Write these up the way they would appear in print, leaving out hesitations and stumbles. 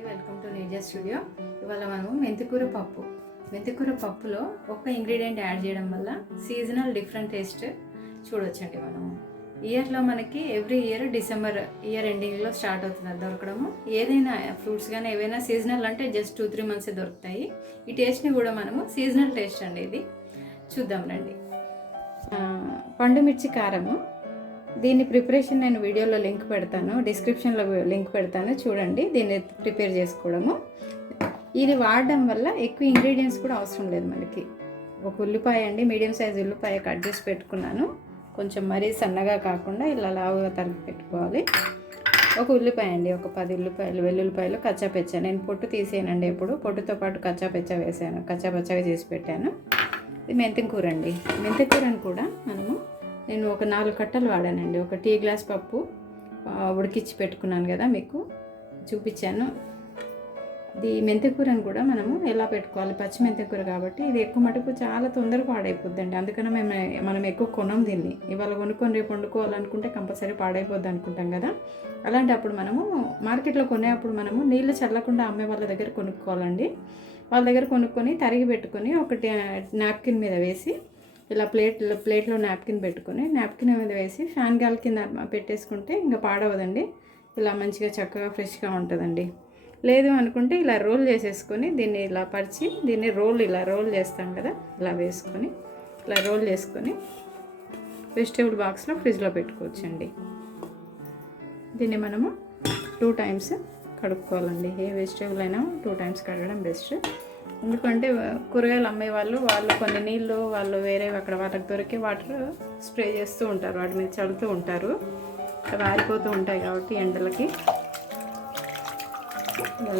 అండి, welcome to నేజర్ studio. ఇవాళ మనము మెంతికూర పప్పులో ఒక్క ఇంగ్రీడియంట్ యాడ్ చేయడం వల్ల సీజనల్ డిఫరెంట్ టేస్ట్ చూడొచ్చండి. మనము ఇయర్లో మనకి ఎవ్రీ ఇయర్ డిసెంబర్ ఇయర్ ఎండింగ్లో స్టార్ట్ అవుతుంది అది దొరకడము. ఏదైనా ఫ్రూట్స్ కానీ ఏవైనా సీజనల్ అంటే జస్ట్ 2-3 మంత్స్ దొరుకుతాయి. ఈ టేస్ట్ని కూడా మనము సీజనల్ టేస్ట్ అండి ఇది చూద్దాం రండి. పండు మిర్చి కారము, దీని ప్రిపరేషన్ నేను వీడియోలో లింక్ పెడతాను, డిస్క్రిప్షన్లో లింక్ పెడతాను, చూడండి. దీన్ని ప్రిపేర్ చేసుకోవడము, ఇది వాడడం వల్ల ఎక్కువ ఇంగ్రీడియంట్స్ కూడా అవసరం లేదు మనకి. ఒక ఉల్లిపాయ అండి, మీడియం సైజ్ ఉల్లిపాయ కట్ చేసి పెట్టుకున్నాను. కొంచెం మరీ సన్నగా కాకుండా ఇలా లావుగా తరిగి పెట్టుకోవాలి. ఒక ఉల్లిపాయ అండి, ఒక 10 ఉల్లిపాయలు, వెల్లుల్లిపాయలు కచ్చాపెచ్చా. నేను పొట్టు తీసేయనండి, ఎప్పుడు పొట్టుతో పాటు కచ్చాపెచ్చా వేసాను, కచ్చాపచ్చాగా చేసి పెట్టాను. ఇది మెంతికూర అండి. మెంతికూరను కూడా నేను ఒక 4 కట్టలు వాడానండి. ఒక టీ గ్లాస్ పప్పు ఉడికిచ్చి పెట్టుకున్నాను కదా, మీకు చూపించాను. ఇది మెంతికూరను కూడా మనము ఎలా పెట్టుకోవాలి, పచ్చి మెంతికూర కాబట్టి ఇది ఎక్కువ మటుకు చాలా తొందరగా పాడైపోద్దండి. అందుకని మనం ఎక్కువ కొనం దీన్ని. ఇవాళ కొనుక్కొని రేపు వండుకోవాలనుకుంటే కంపల్సరీ పాడైపోద్ది అనుకుంటాం కదా. అలాంటప్పుడు మనము మార్కెట్లో కొనేటప్పుడు మనము నీళ్ళు చల్లకుండా అమ్మే వాళ్ళ దగ్గర కొనుక్కోవాలండి. వాళ్ళ దగ్గర కొనుక్కొని తరిగి పెట్టుకొని ఒకటి నాప్కిన్ మీద వేసి, ఇలా ప్లేట్లో నాప్కిన్ పెట్టుకొని నాప్కిన్ మీద వేసి ఫ్యాన్ గాలి కింద పెట్టేసుకుంటే ఇంకా పాడవదండి. ఇలా మంచిగా చక్కగా ఫ్రెష్గా ఉంటుందండి. లేదు అనుకుంటే ఇలా రోల్ చేసేసుకొని దీన్ని ఇలా పరిచి దీన్ని ఇలా రోల్ చేస్తాం కదా, ఇలా వేసుకొని ఇలా రోల్ చేసుకొని వెజిటేబుల్ బాక్స్లో ఫ్రిడ్జ్లో పెట్టుకోవచ్చండి. దీన్ని మనము 2 టైమ్స్ కడుక్కోవాలండి. ఏ వెజిటేబుల్ అయినా 2 టైమ్స్ కడగడం బెస్ట్. ఎందుకంటే కూరగాయలు అమ్మేవాళ్ళు కొన్ని నీళ్ళు వాళ్ళు వేరే అక్కడ వాళ్ళకి దొరికే వాటర్ స్ప్రే చేస్తూ ఉంటారు, వాటి మీద చల్లుతూ ఉంటారు, వారిపోతూ ఉంటాయి. కాబట్టి ఎండలకి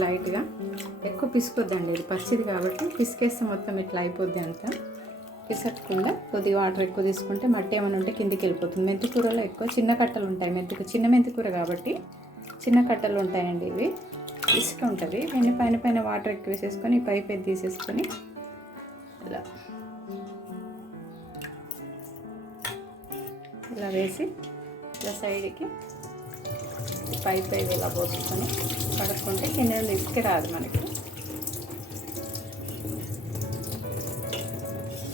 లైట్గా ఎక్కువ పిసుకొద్దండి, ఇది పచ్చిది కాబట్టి పిసికేస్తే మొత్తం ఇట్లా అయిపోద్ది. అంతా పిసట్టకుండా కొద్దిగా వాటర్ ఎక్కువ తీసుకుంటే మట్టి ఏమైనా ఉంటే కిందికి వెళ్ళిపోతుంది. మెంతికూరలో ఎక్కువ చిన్న కట్టలు ఉంటాయి, చిన్న మెంతికూర కాబట్టి చిన్న కట్టలు ఉంటాయండి. ఇవి ఇసుక ఉంటుంది, దీన్ని పైన వాటర్ ఎక్కువ వేసేసుకొని పైప్ ఎత్తి తీసేసుకొని ఇలా వేసి ఇలా సైడ్కి పైప్ ఇలా పోసుకొని కడుక్కుంటే కింద ఇసుక రాదు మనకి.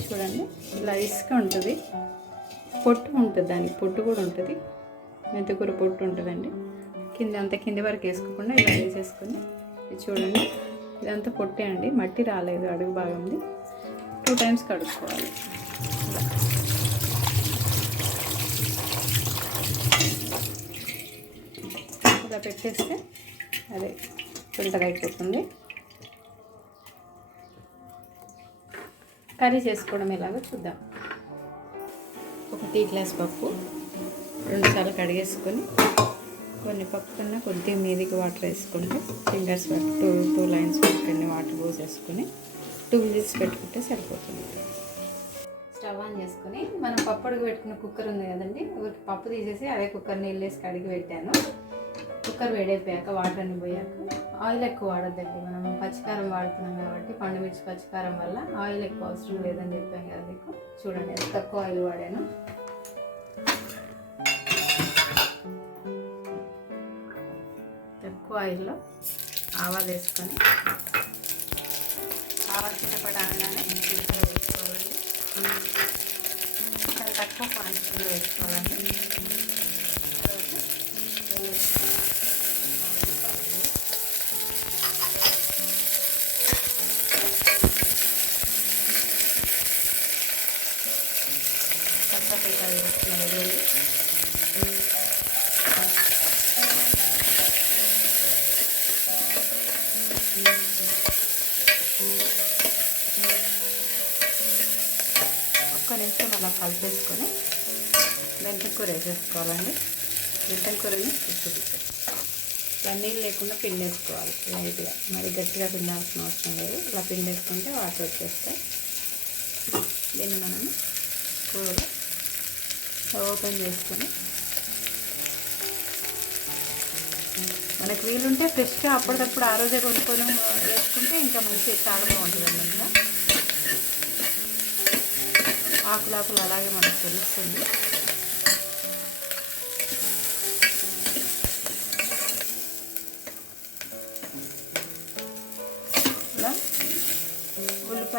చూడండి, ఇలా ఇసుక ఉంటుంది, పొట్టు ఉంటుంది, దానికి పొట్టు కూడా ఉంటుంది, మెంతికూర పొట్టు ఉంటుందండి. కింది వరకు వేసుకోకుండా ఇలా వేసేసుకొని చూడండి, ఇదంతా పొట్టే అండి, మట్టి రాలేదు, అడుగు భాగంది. 2 టైమ్స్ కడుక్కోవాలి. ఇలా పెట్టేస్తే అదే ఫిల్టర్ అయిపోతుంది. కర్రీ చేసుకోవడం ఎలాగో చూద్దాం. ఒక టీ గ్లాస్ పప్పు 2 సార్లు కడిగేసుకొని కొన్ని పప్పు కన్నా కొద్దిగా మీదికి వాటర్ వేసుకుంటే ఫింగర్స్ 2 లైన్స్ వరకు వాటర్ పోసేసుకొని 2 విజిల్స్ పెట్టుకుంటే సరిపోతుంది. స్టవ్ ఆన్ చేసుకొని మనం పప్పు అడుగు పెట్టుకున్న కుక్కర్ ఉంది కదండి, పప్పు తీసేసి అదే కుక్కర్ నీళ్ళు వేసి కడిగి పెట్టాను. కుక్కర్ వేడైపోయాక వాటర్ అన్ని పోయాక ఆయిల్ ఎక్కువ వాడద్దండి. మనం పచ్చికారం వాడుతున్నాం కాబట్టి పండు మిర్చి పచ్చికారం వల్ల ఆయిల్ ఎక్కువ అవసరం లేదని చెప్పాం కదా మీకు. చూడండి, అది తక్కువ ఆయిల్ వాడాను. తక్కువ ఆయిల్లో ఆవాలు వేసుకొని ఆవాలు చిటపట అనగానే జీలకర్ర వేసుకోవాలండి. చాలా తక్కువ క్వాంటిటీలో వేసుకోవాలండి. కచ్చపేట వేసుకున్నది ఒక్క నిమిషం అలా కలిపేసుకొని మెంతికూర వేసేసుకోవాలండి. మెంతికూరని చూపించాలి, ఇలా నీళ్ళు లేకుండా పిండేసుకోవాలి లైట్గా, మరి గట్టిగా పిండాల్సిన అవసరం లేదు. ఇలా పిండేసుకుంటే వాటర్ వచ్చేస్తాయి. దీన్ని మనము కూరలో ఓపెన్ చేసుకొని మనకు వీలుంటే ఫ్రెష్గా అప్పటికప్పుడు ఆ రోజే కొనుక్కొని వేసుకుంటే ఇంకా మంచిగా చాలా బాగుంటుందండి. ఇంకా ఆకులు అలాగే మనకు తెలుస్తుంది.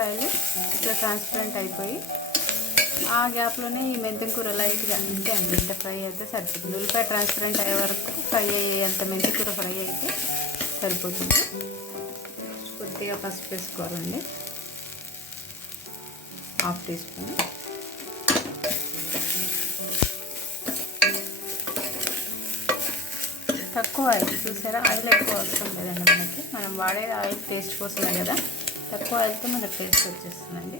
ఆయిల్ ఇట్లా ట్రాన్స్పరెంట్ అయిపోయి ఆ గ్యాప్లోనే ఈ మెంతి కూర లైట్గా అంతే అండి, ఇంత ఫ్రై అయితే సరిపోతుంది. ఉల్లిపాయ ట్రాన్స్పరెంట్ అయ్యే వరకు ఫ్రై అయ్యేంత మెంతి కూర ఫ్రై అయితే సరిపోతుంది. కొద్దిగా పసుపు వేసుకోవాలండి, 1/2 టీ స్పూన్. తక్కువ ఆయిల్, చూసారా ఆయిల్ ఎక్కువ అవసరం లేదండి మనకి, మనం వాడే ఆయిల్ టేస్ట్ కోసమే కదా, తక్కువ ఆయిల్తో మనకు టేస్ట్ వచ్చేస్తుందండి.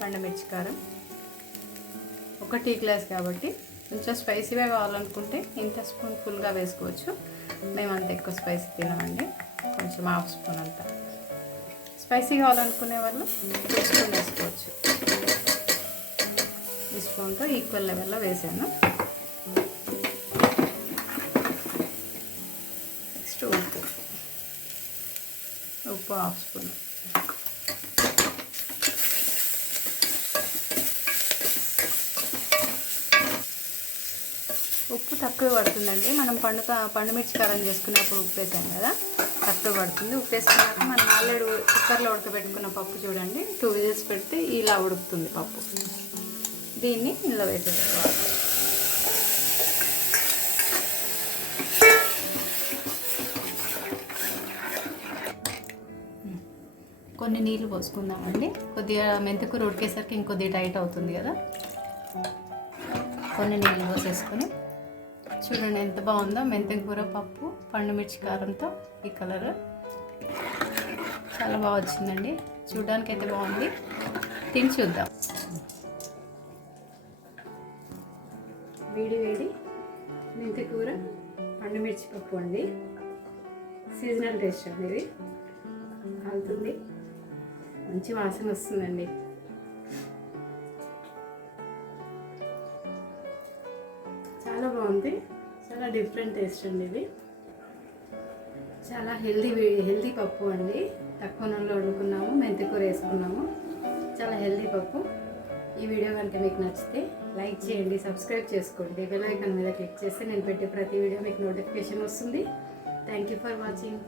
పండుమిర్చి కారం 1 టీ గ్లాస్ కాబట్టి కొంచెం స్పైసీగా కావాలనుకుంటే ఇంత స్పూన్ ఫుల్గా వేసుకోవచ్చు. మేము అంత ఎక్కువ స్పైసీ తినమండి, కొంచెం 1/2 స్పూన్ అంతా. స్పైసీ కావాలనుకునే వాళ్ళు 2 స్పూన్ వేసుకోవచ్చు. ఈ స్పూన్తో ఈక్వల్ లెవెల్లో వేసాను. నెక్స్ట్ ఉప్పు 1/2 స్పూన్. ఉప్పు తక్కువ పడుతుందండి, మనం పండుమిర్చి కారం చేసుకున్నప్పుడు ఉప్పు వేసాం కదా, తక్కువ పడుతుంది. ఉప్పు వేసుకున్నాక మనం ఆల్రెడీ కుక్కర్లో ఉడకబెట్టుకున్న పప్పు చూడండి, 2 విజిల్స్ పెడితే ఇలా ఉడుకుతుంది పప్పు. దీన్ని ఇందులో వేసేసుకోవాలి. కొన్ని నీళ్ళు పోసుకుందామండి, కొద్దిగా మెంతికూర ఉడికేసరికి ఇంకొద్దిగా టైట్ అవుతుంది కదా. కొన్ని నీళ్ళు పోసేసుకొని చూడండి ఎంత బాగుందో మెంతికూర పప్పు పండుమిర్చి కారంతో. ఈ కలర్ చాలా బాగా వచ్చిందండి, చూడడానికి అయితే బాగుంది. తిని చూద్దాం. వేడి వేడి మెంతికూర పండుమిర్చి పప్పు అండి, సీజనల్ టేస్ట్ అండి. ఇది కాలుతుంది, మంచి వాసన వస్తుందండి. చాలా బాగుంది, చాలా డిఫరెంట్ టేస్ట్ అండి. ఇది చాలా హెల్దీ పప్పు అండి. తక్కువ నూనెలో వండుకున్నాము, మెంతికూర వేసుకున్నాము, చాలా హెల్దీ పప్పు. ఈ వీడియో కనుక మీకు నచ్చితే లైక్ చేయండి, సబ్స్క్రైబ్ చేసుకోండి, బెల్ ఐకాన్ మీద క్లిక్ చేస్తే నేను పెట్టే ప్రతి వీడియో మీకు నోటిఫికేషన్ వస్తుంది. Thank you for watching.